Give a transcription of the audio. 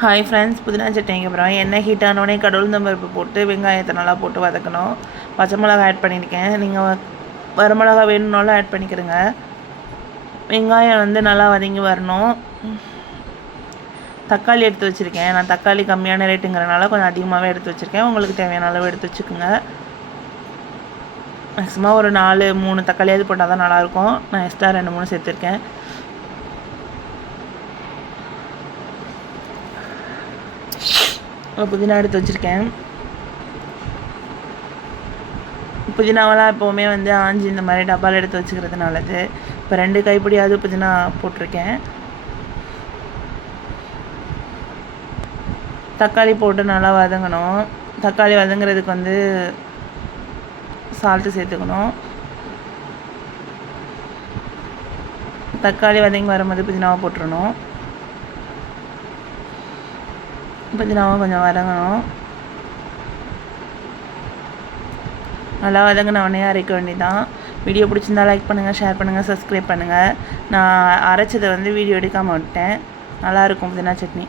Hi friends, புதினா சட்னிக்கு அப்புறம் எண்ணெய் ஹீட் ஆனோடனே கடவுள் பருப்பு போட்டு வெங்காயத்தை நல்லா போட்டு வதக்கணும். பச்சை மிளகா ஆட் பண்ணியிருக்கேன். நீங்கள் வரமிளகா வேணும்னாலும் ஆட் பண்ணிக்கிறங்க. வெங்காயம் வந்து நல்லா வதங்கி வரணும். தக்காளி எடுத்து வச்சுருக்கேன். நான் தக்காளி கம்மியான ரேட்டுங்கிறனால கொஞ்சம் அதிகமாகவே எடுத்து வச்சுருக்கேன். உங்களுக்கு தேவையான அளவு எடுத்து வச்சுக்கோங்க. மேக்ஸிமம் ஒரு 3 தக்காளியாவது போட்டால் தான் நல்லாயிருக்கும். நான் எக்ஸ்ட்ரா 2-3 சேர்த்துருக்கேன். புதினா எடுத்து வச்சுருக்கேன். புதினாவெல்லாம் எப்போவுமே வந்து ஆஞ்சி இந்த மாதிரி டப்பாவில் எடுத்து வச்சுக்கிறது நல்லது. இப்போ 2 கைப்பிடியாவது புதினா போட்டிருக்கேன். தக்காளி போட்டு நல்லா வதங்கணும். தக்காளி வதங்குறதுக்கு வந்து சால்ட்டு சேர்த்துக்கணும். தக்காளி வதங்கி வரும்போது புதினாவை போட்டுருணும். புதினாவும் கொஞ்சம் வதங்கணும். நல்லா வதங்கினவொடனே அரைக்க வேண்டியதான். வீடியோ பிடிச்சிருந்தா லைக் பண்ணுங்கள், ஷேர் பண்ணுங்கள், சப்ஸ்கிரைப் பண்ணுங்கள். நான் அரைச்சதை வந்து வீடியோ எடுக்காமல் விட்டேன். நல்லாயிருக்கும் புதினா சட்னி.